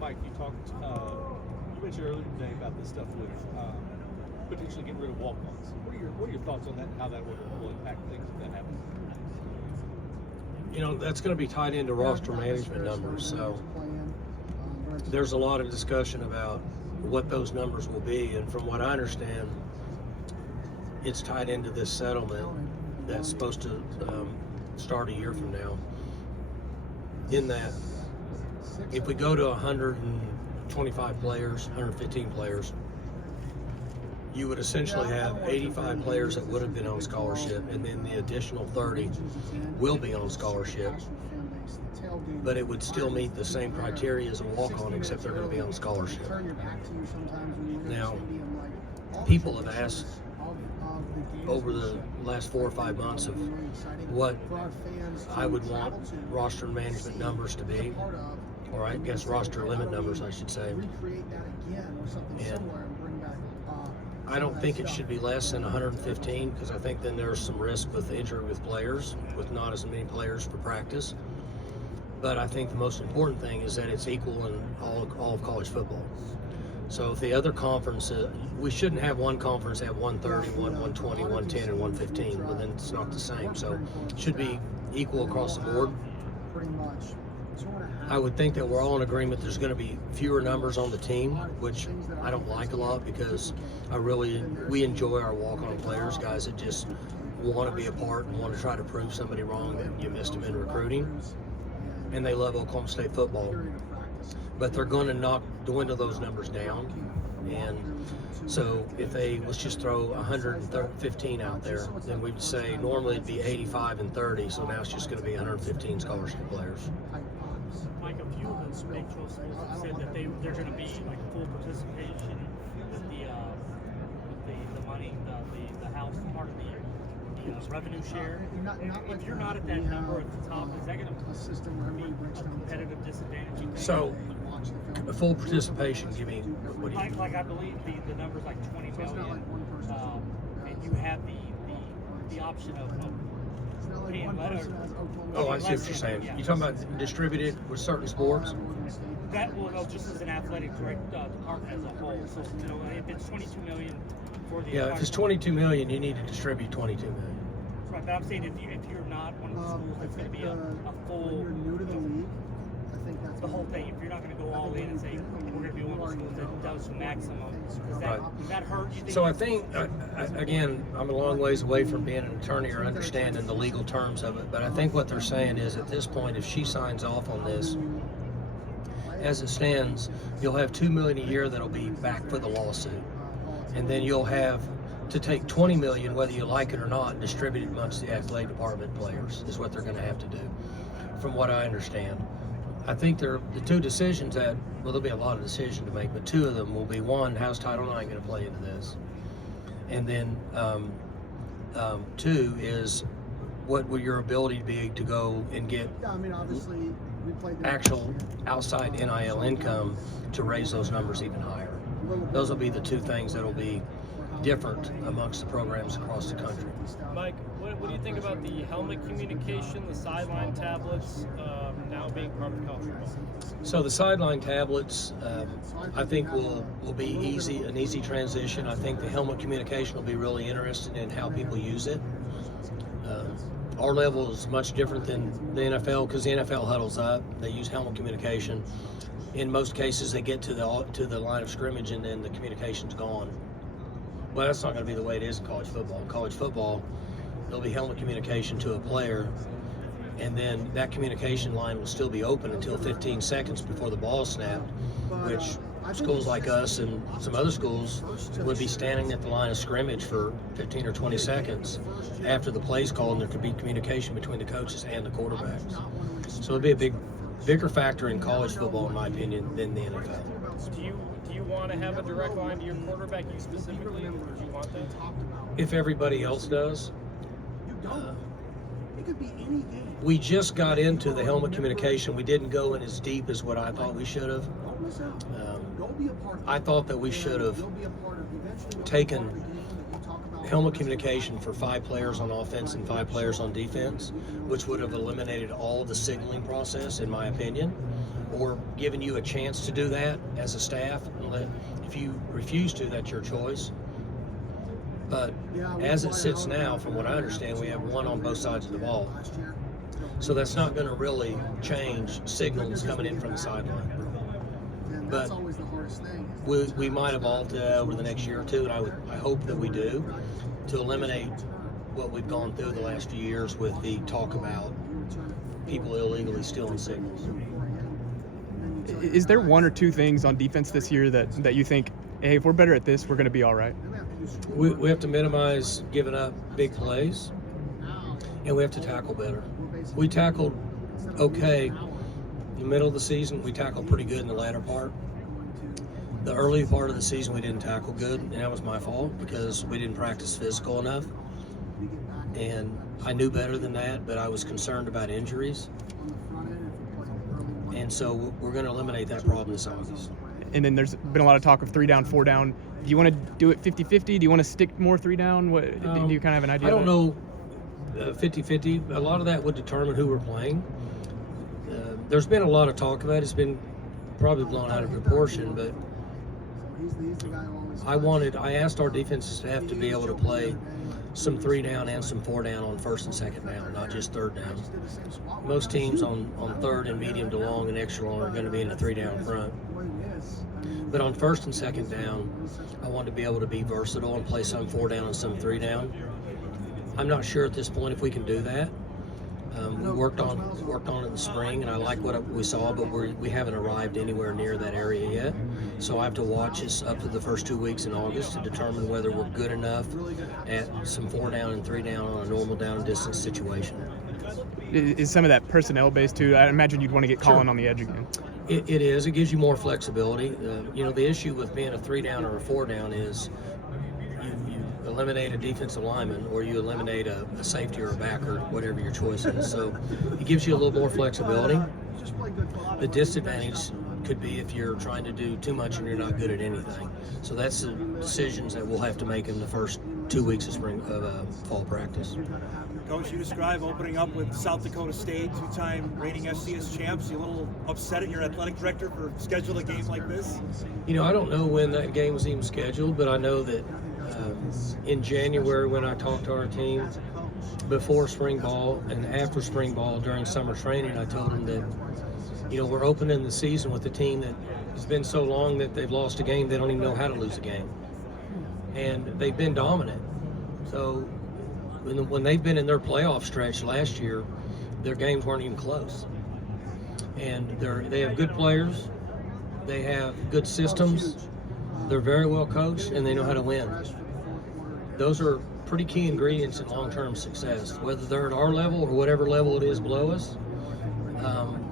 Mike, you mentioned earlier today about this stuff with potentially getting rid of walk-ons. What are your thoughts on that and how that will impact things if that happens? You know, that's going to be tied into roster management numbers. So there's a lot of discussion about what those numbers will be. And from what I understand, it's tied into this settlement that's supposed to start a year from now. In that, if we go to 125 players, 115 players, you would essentially have 85 players that would have been on scholarship, and then the additional 30 will be on scholarship. But it would still meet the same criteria as a walk-on, except they're going to be on scholarship. Now, people have asked over the last 4 or 5 months of what I would want roster management numbers to be, or I guess roster limit numbers, I should say. And I don't think it should be less than 115, because I think then there's some risk with injury with players, with not as many players for practice. But I think the most important thing is that it's equal in all of college football. So if the other conference, we shouldn't have one conference have 130, 120, 110, and 115. Well, then it's not the same. So it should be equal across the board. I would think that we're all in agreement there's going to be fewer numbers on the team, which I don't like a lot, because we enjoy our walk-on players, guys that just want to be a part and want to try to prove somebody wrong that you missed them in recruiting. And they love Oklahoma State football. But they're going to dwindle those numbers down. And so if let's just throw 115 out there, then we'd say normally it'd be 85 and 30, so now it's just going to be 115 scholarship players. Like a few of the Big 12 schools have said that they're going to be like full participation with the money, the house part of the revenue share. If you're not at that number at the top, is that going to be a competitive disadvantage? So, full participation, give me what do you like I believe the number's like 20 million, and you have the option of paying letter. Oh, I see what you're saying. You're talking about distributed with certain sports? That will go just as an athletic department as a whole. So, you know, if it's 22 million for the if it's 22 million, you need to distribute 22 million. Right, but I'm saying if you're not one of the schools that's going to be a full, the whole thing. If you're not going to go all in and say we're going to be one of the schools that does the maximum, does that hurt? You think? So I think, again, I'm a long ways away from being an attorney or understanding the legal terms of it, but I think what they're saying is at this point, if she signs off on this, as it stands, you'll have $2 million a year that'll be back for the lawsuit, and then you'll have to take $20 million, whether you like it or not, and distribute it amongst the athletic department players is what they're going to have to do, from what I understand. I think the two decisions there'll be a lot of decisions to make, but two of them will be, one, how's Title IX going to play into this? And then two is, what will your ability be to go and get actual outside NIL income to raise those numbers even higher? Those will be the two things that will be different amongst the programs across the country. Mike, what do you think about the helmet communication, the sideline tablets now being part of college football? So the sideline tablets, I think will be an easy transition. I think the helmet communication will be really interesting in how people use it. Our level is much different than the NFL, because the NFL huddles up. They use helmet communication. In most cases, they get to the line of scrimmage and then the communication's gone. Well, that's not going to be the way it is in college football. In college football, there'll be helmet communication to a player, and then that communication line will still be open until 15 seconds before the ball is snapped, which schools like us and some other schools would be standing at the line of scrimmage for 15 or 20 seconds after the play's called, and there could be communication between the coaches and the quarterbacks. So it'll be a bigger factor in college football, in my opinion, than the NFL. Do you want to have a direct line to your quarterback, you specifically, or do you want that? If everybody else does. We just got into the helmet communication. We didn't go in as deep as what I thought we should have. I thought that we should have taken helmet communication for 5 players on offense and 5 players on defense, which would have eliminated all the signaling process, in my opinion. or giving you a chance to do that as a staff. If you refuse to, that's your choice. But as it sits now, from what I understand, we have one on both sides of the ball. So that's not going to really change signals coming in from the sideline. But we might evolve to over the next year or two, and I hope that we do, to eliminate what we've gone through the last few years with the talk about people illegally stealing signals. Is there one or two things on defense this year that you think, hey, if we're better at this, we're going to be all right? We have to minimize giving up big plays, and we have to tackle better. We tackled okay in the middle of the season. We tackled pretty good in the latter part. The early part of the season, we didn't tackle good, and that was my fault because we didn't practice physical enough. And I knew better than that, but I was concerned about injuries. And so we're going to eliminate that problem this August. And then there's been a lot of talk of 3 down, 4 down. Do you want to do it 50-50? Do you want to stick more 3 down? Do you kind of have an idea? I don't know. 50-50. A lot of that would determine who we're playing. There's been a lot of talk about it. It's been probably blown out of proportion, but I asked our defensive staff to be able to play some 3 down and some 4 down on first and second down, not just third down. Most teams on third and medium to long and extra long are going to be in a 3 down front. But on first and second down, I want to be able to be versatile and play some 4 down and some 3 down. I'm not sure at this point if we can do that. We worked on it in the spring, and I like what we saw, but we haven't arrived anywhere near that area yet. So I have to watch us up to the first 2 weeks in August to determine whether we're good enough at some 4 down and 3 down on a normal down and distance situation. Is some of that personnel based too? I imagine you'd want to get Colin on the edge again. It is. It gives you more flexibility. The issue with being a 3 down or a 4 down is you eliminate a defensive lineman, or you eliminate a safety or a backer, whatever your choice is. So it gives you a little more flexibility. The disadvantage could be if you're trying to do too much and you're not good at anything. So that's the decisions that we'll have to make in the first 2 weeks of fall practice. Coach, you describe opening up with South Dakota State, 2-time reigning FCS champs. You a little upset at your athletic director for scheduling a game like this? I don't know when that game was even scheduled, but I know that in January when I talked to our team before spring ball and after spring ball during summer training, I told them that, we're opening the season with a team that has been so long that they've lost a game, they don't even know how to lose a game. And they've been dominant. So when they've been in their playoff stretch last year, their games weren't even close. And they have good players, they have good systems, they're very well coached, and they know how to win. Those are pretty key ingredients in long-term success. Whether they're at our level or whatever level it is below us,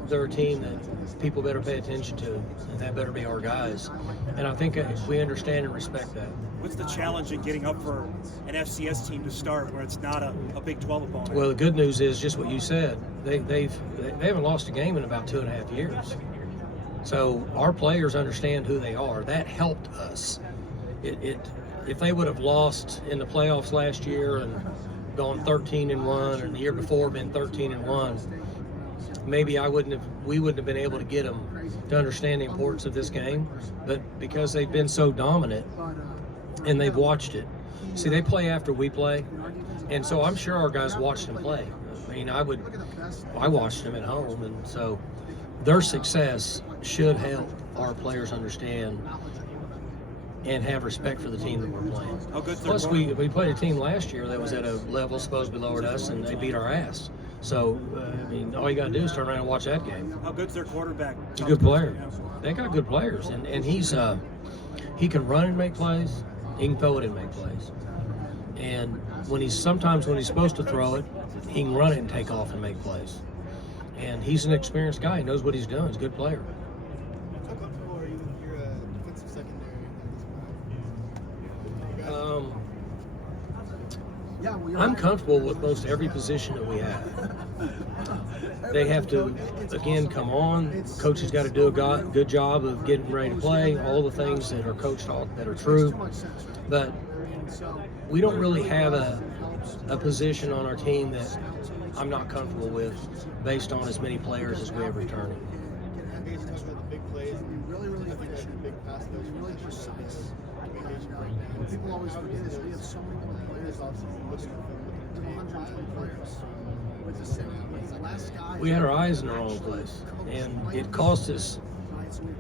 they're a team that people better pay attention to, and that better be our guys. And I think we understand and respect that. What's the challenge in getting up for an FCS team to start where it's not a Big 12 opponent? Well, the good news is just what you said. They haven't lost a game in about 2.5 years. So our players understand who they are. That helped us. If they would have lost in the playoffs last year and gone 13-1, and the year before been 13-1, maybe we wouldn't have been able to get them to understand the importance of this game. But because they've been so dominant and they've watched it. See, they play after we play, and so I'm sure our guys watched them play. I mean, I watched them at home, and so their success should help our players understand and have respect for the team that we're playing. Plus, we played a team last year that was at a level supposed to be lower to us, and they beat our ass. So, all you got to do is turn around and watch that game. How good's their quarterback? He's a good player. They got good players, and he can run and make plays. He can throw it and make plays. And when he's supposed to throw it, he can run it and take off and make plays. And he's an experienced guy. He knows what he's doing. He's a good player. How comfortable are you with your defensive secondary at this point? I'm comfortable with most every position that we have. They have to, again, come on. Coach has got to do a good job of getting ready to play, all the things that are coach talk that are true. But we don't really have a position on our team that I'm not comfortable with based on as many players as we have returning. Paige talked about the big plays. Really I think that's a big pass. Really precise. People always forget is we have so many more players offseason looking at film, 220 players. With the same, the last guy. We had our eyes in the wrong place, and it cost us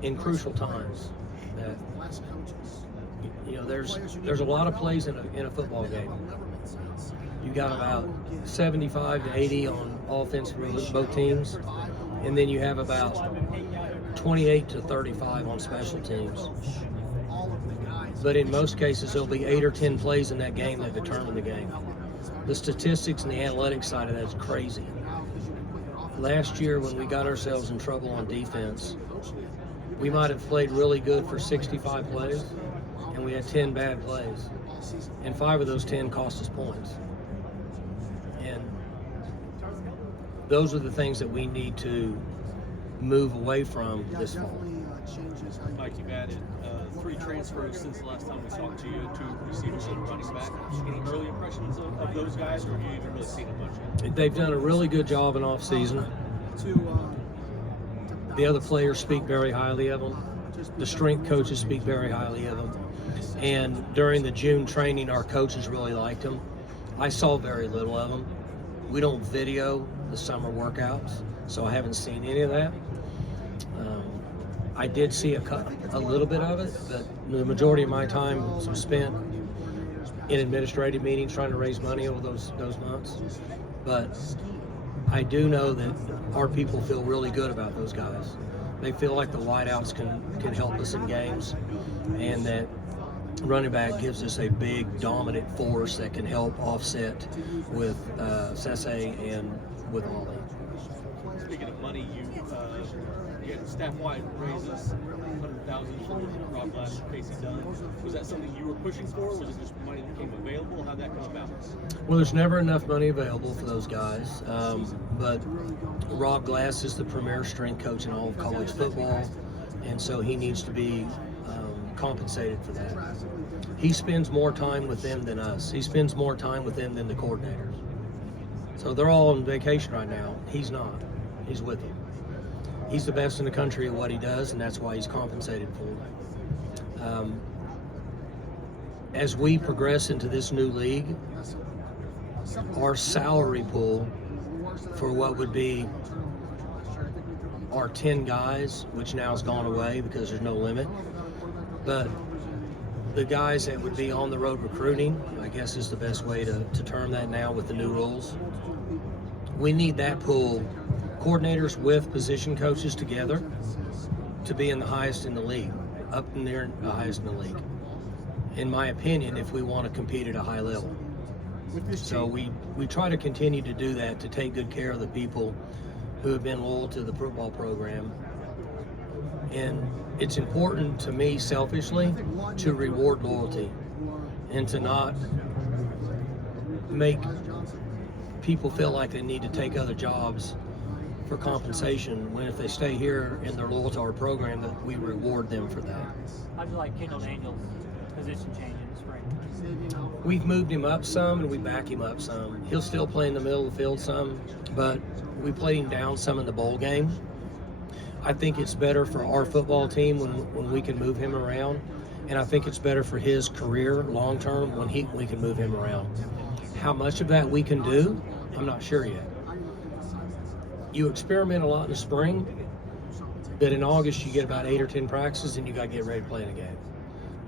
in crucial times. That there's a lot of plays in a football game. You got about 75 to 80 on offense for both teams, and then you have about 28 to 35 on special teams. But in most cases, there'll be 8 or 10 plays in that game that determine the game. The statistics and the analytics side of that is crazy. Last year, when we got ourselves in trouble on defense, we might have played really good for 65 plays, and we had 10 bad plays. And 5 of those 10 cost us points. And those are the things that we need to move away from this fall. Mike, you've added 3 transfers since the last time we talked to you, 2 receivers and running back. Any early impressions of those guys, or have you even really seen them much yet? They've done a really good job in off-season. The other players speak very highly of them. The strength coaches speak very highly of them. And during the June training, our coaches really liked them. I saw very little of them. We don't video the summer workouts, so I haven't seen any of that. I did see a little bit of it, but the majority of my time was spent in administrative meetings trying to raise money over those months. But I do know that our people feel really good about those guys. They feel like the wideouts can help us in games, and that running back gives us a big dominant force that can help offset with Sese and with Ollie. Speaking of money, you had staff-wide raises, $100,000 for Rob Glass and Casey Dunn. Was that something you were pushing for? Was it just money that came available? How'd that come about? Well, there's never enough money available for those guys, but Rob Glass is the premier strength coach in all of college football, and so he needs to be compensated for that. He spends more time with them than us. He spends more time with them than the coordinators. So they're all on vacation right now. He's not. He's with them. He's the best in the country at what he does, and that's why he's compensated for it. As we progress into this new league, our salary pool for what would be our 10 guys, which now has gone away because there's no limit, but the guys that would be on the road recruiting, I guess is the best way to term that now with the new rules. We need that pool, coordinators with position coaches together, to be in the highest in the league, up near the highest in the league, in my opinion, if we want to compete at a high level. So we try to continue to do that, to take good care of the people who have been loyal to the football program. And it's important to me, selfishly, to reward loyalty and to not make people feel like they need to take other jobs for compensation, when if they stay here and they're loyal to our program, that we reward them for that. How'd you like Kendall Daniels' position change in the spring? We've moved him up some and we back him up some. He'll still play in the middle of the field some, but we played him down some in the bowl game. I think it's better for our football team when we can move him around, and I think it's better for his career long term when we can move him around. How much of that we can do, I'm not sure yet. You experiment a lot in the spring, but in August you get about 8 or 10 practices and you got to get ready to play in a game.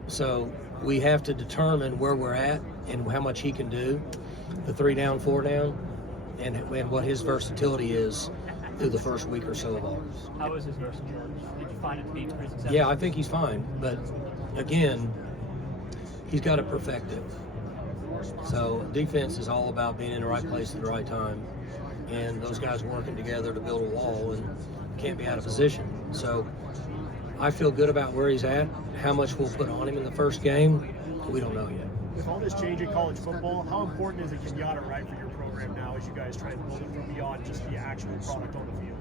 So we have to determine where we're at and how much he can do, the 3 down, 4 down, and what his versatility is through the first week or so of August. How is his versatility? Did you find it to be pretty successful? Yeah, I think he's fine, but again, he's got to perfect it. So defense is all about being in the right place at the right time, and those guys working together to build a wall and can't be out of position. So I feel good about where he's at. How much we'll put on him in the first game, we don't know yet. With all this change in college football, how important is a Kenyatta right for your program now as you guys try and build it from beyond just the actual product on the field?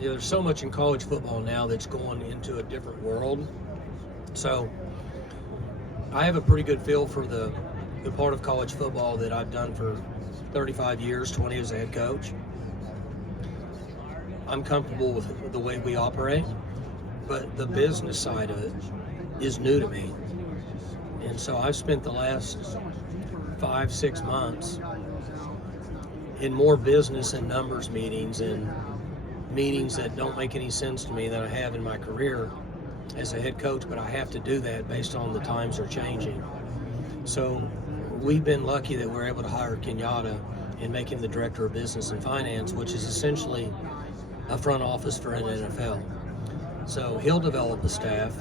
Yeah, there's so much in college football now that's going into a different world. So I have a pretty good feel for the part of college football that I've done for 35 years, 20 as a head coach. I'm comfortable with the way we operate, but the business side of it is new to me. And so I've spent the last 5-6 months in more business and numbers meetings and meetings that don't make any sense to me than I have in my career as a head coach, but I have to do that based on the times are changing. So we've been lucky that we're able to hire Kenyatta and make him the director of business and finance, which is essentially a front office for an NFL. So he'll develop a staff.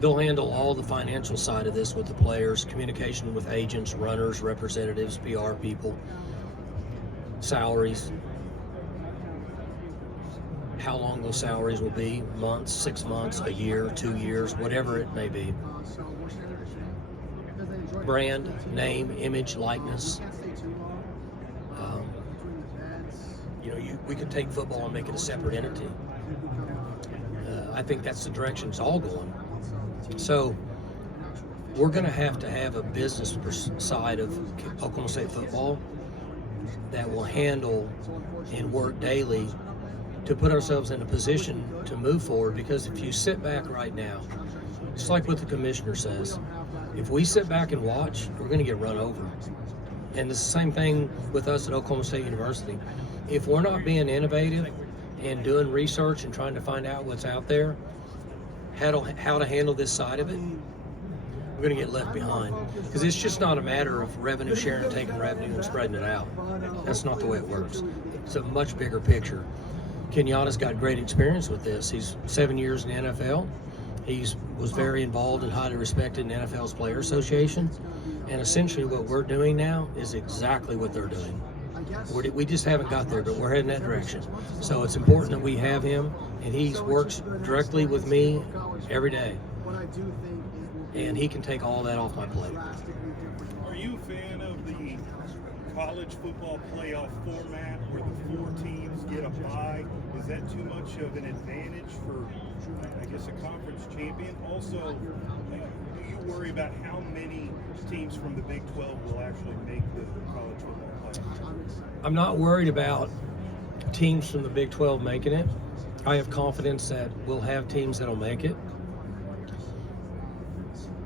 They'll handle all the financial side of this with the players, communication with agents, runners, representatives, PR people, salaries, how long those salaries will be, months, 6 months, a year, 2 years, whatever it may be. Brand, name, image, likeness. We could take football and make it a separate entity. I think that's the direction it's all going. So we're going to have a business side of Oklahoma State football that will handle and work daily to put ourselves in a position to move forward. Because if you sit back right now, it's like what the commissioner says, if we sit back and watch, we're going to get run over. And it's the same thing with us at Oklahoma State University. If we're not being innovative and doing research and trying to find out what's out there, how to handle this side of it, we're going to get left behind. Because it's just not a matter of revenue sharing, taking revenue and spreading it out. That's not the way it works. It's a much bigger picture. Kenyatta's got great experience with this. He's 7 years in the NFL. He was very involved and highly respected in the NFL's Player Association. And essentially what we're doing now is exactly what they're doing. We just haven't got there, but we're heading that direction. So it's important that we have him, and he works directly with me every day. And he can take all that off my plate. Are you a fan of the college football playoff format where the 4 teams get a bye? Is that too much of an advantage for, I guess, a conference champion? Also, do you worry about how many teams from the Big 12 will actually make the college football playoff? I'm not worried about teams from the Big 12 making it. I have confidence that we'll have teams that'll make it.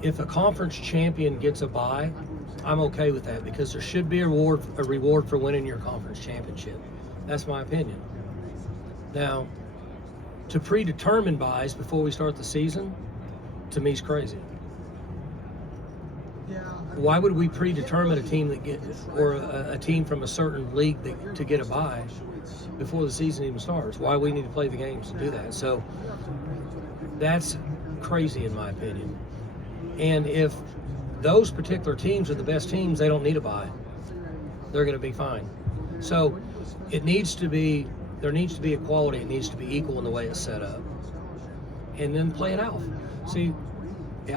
If a conference champion gets a bye, I'm okay with that, because there should be a reward for winning your conference championship. That's my opinion. Now, to predetermine buys before we start the season, to me is crazy. Why would we predetermine a team a team from a certain league to get a bye before the season even starts? Why we need to play the games to do that? So that's crazy in my opinion. And if those particular teams are the best teams, they don't need a bye. They're going to be fine. So there needs to be equality. It needs to be equal in the way it's set up. And then play it out. See,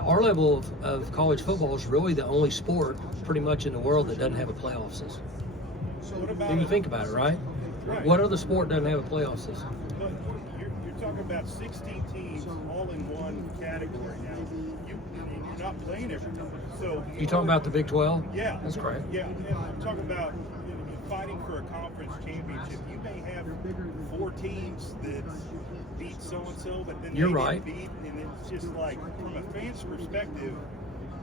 our level of college football is really the only sport pretty much in the world that doesn't have a playoff system. So what about If you think about it, right? What other sport doesn't have a playoff system? But you're talking about 16 teams all in one category now. You're not playing every time. So You talking about the Big 12? Yeah. That's correct. Yeah, and I'm talking about fighting for a conference championship. You may have 4 teams that beat so-and-so, but then You're they right. get beat, and it's just like, from a fan's perspective,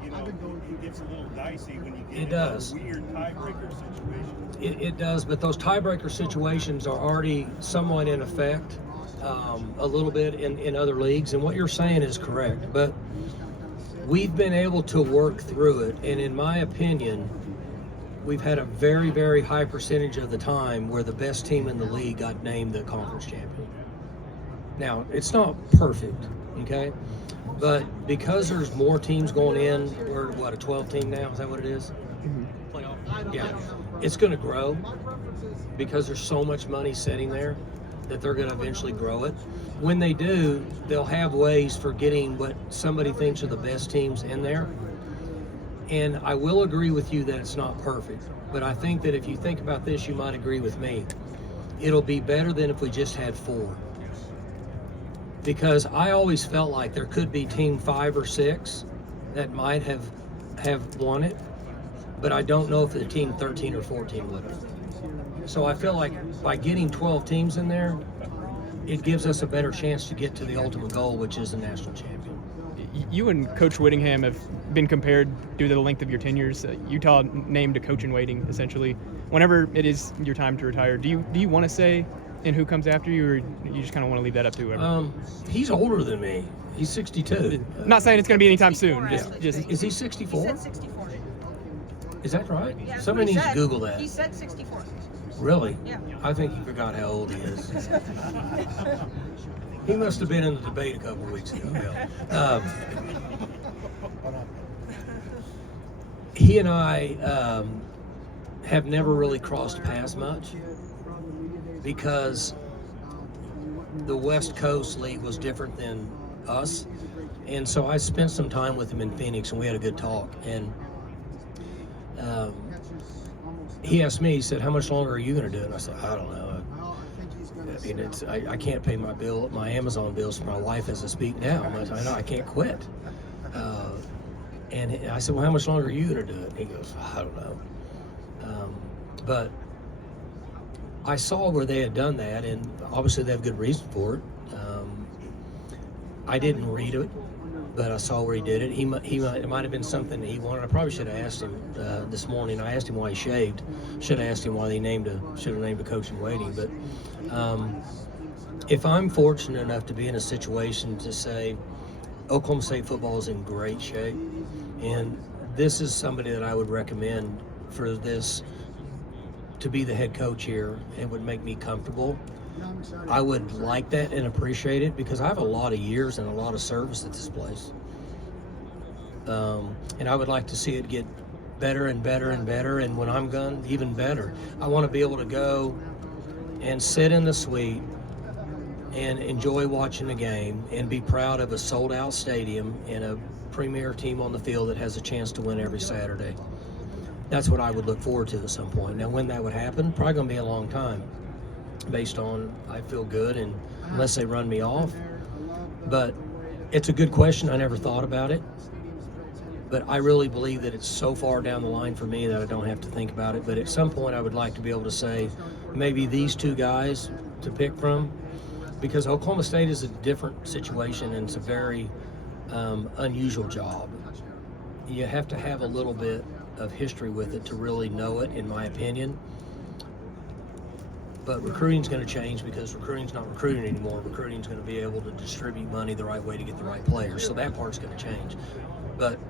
it gets a little dicey when you get into a weird tiebreaker situation. It does, but those tiebreaker situations are already somewhat in effect a little bit in other leagues, and what you're saying is correct, but we've been able to work through it, and in my opinion, we've had a very, very high percentage of the time where the best team in the league got named the conference champion. Now, it's not perfect, okay? But because there's more teams going in, we're a 12 team now, is that what it is? Playoff. Yeah, it's going to grow because there's so much money sitting there that they're going to eventually grow it. When they do, they'll have ways for getting what somebody thinks are the best teams in there. And I will agree with you that it's not perfect, but I think that if you think about this, you might agree with me. It'll be better than if we just had 4. Because I always felt like there could be team 5 or 6 that might have won it, but I don't know if the team 13 or 14 would have. So I feel like by getting 12 teams in there, it gives us a better chance to get to the ultimate goal, which is the national champion. You and Coach Whittingham have been compared due to the length of your tenures. Utah named a coach in waiting, essentially. Whenever it is your time to retire, do you want to say and who comes after you, or you just kind of want to leave that up to whoever? He's older than me. He's 62. Not saying it's going to be anytime soon. Just Is he 64? He said 64. Is that right? Yeah, Somebody he needs to said. Google that. He said 64. Really? Yeah. I think he forgot how old he is. He must have been in the debate a couple of weeks ago. Yeah. He and I have never really crossed paths much because the West Coast League was different than us. And so I spent some time with him in Phoenix, and we had a good talk. And he asked me, he said, how much longer are you going to do it? And I said, I don't know. I mean, I can't pay my Amazon bills, so my wife has to speak now. I know I can't quit. And I said, well, how much longer are you going to do it? And he goes, I don't know. But I saw where they had done that, and obviously they have good reason for it. I didn't read it, but I saw where he did it. It might have been something that he wanted. I probably should have asked him this morning. I asked him why he shaved. Should have asked him why they should have named a coach in waiting. But if I'm fortunate enough to be in a situation to say Oklahoma State football is in great shape, and this is somebody that I would recommend for this to be the head coach here, it would make me comfortable. I would like that and appreciate it because I have a lot of years and a lot of service at this place. And I would like to see it get better and better and better, and when I'm gone, even better. I want to be able to go and sit in the suite and enjoy watching the game and be proud of a sold-out stadium and a premier team on the field that has a chance to win every Saturday. That's what I would look forward to at some point. Now, when that would happen, probably going to be a long time based on I feel good and unless they run me off. But it's a good question. I never thought about it. But I really believe that it's so far down the line for me that I don't have to think about it. But at some point, I would like to be able to say maybe these two guys to pick from, because Oklahoma State is a different situation and it's a very unusual job. You have to have a little bit of history with it to really know it, in my opinion. But recruiting's going to change because recruiting's not recruiting anymore. Recruiting's going to be able to distribute money the right way to get the right players. So that part's going to change. But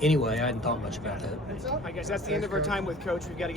anyway, I hadn't thought much about that. I guess that's the end of our time with Coach. We've got to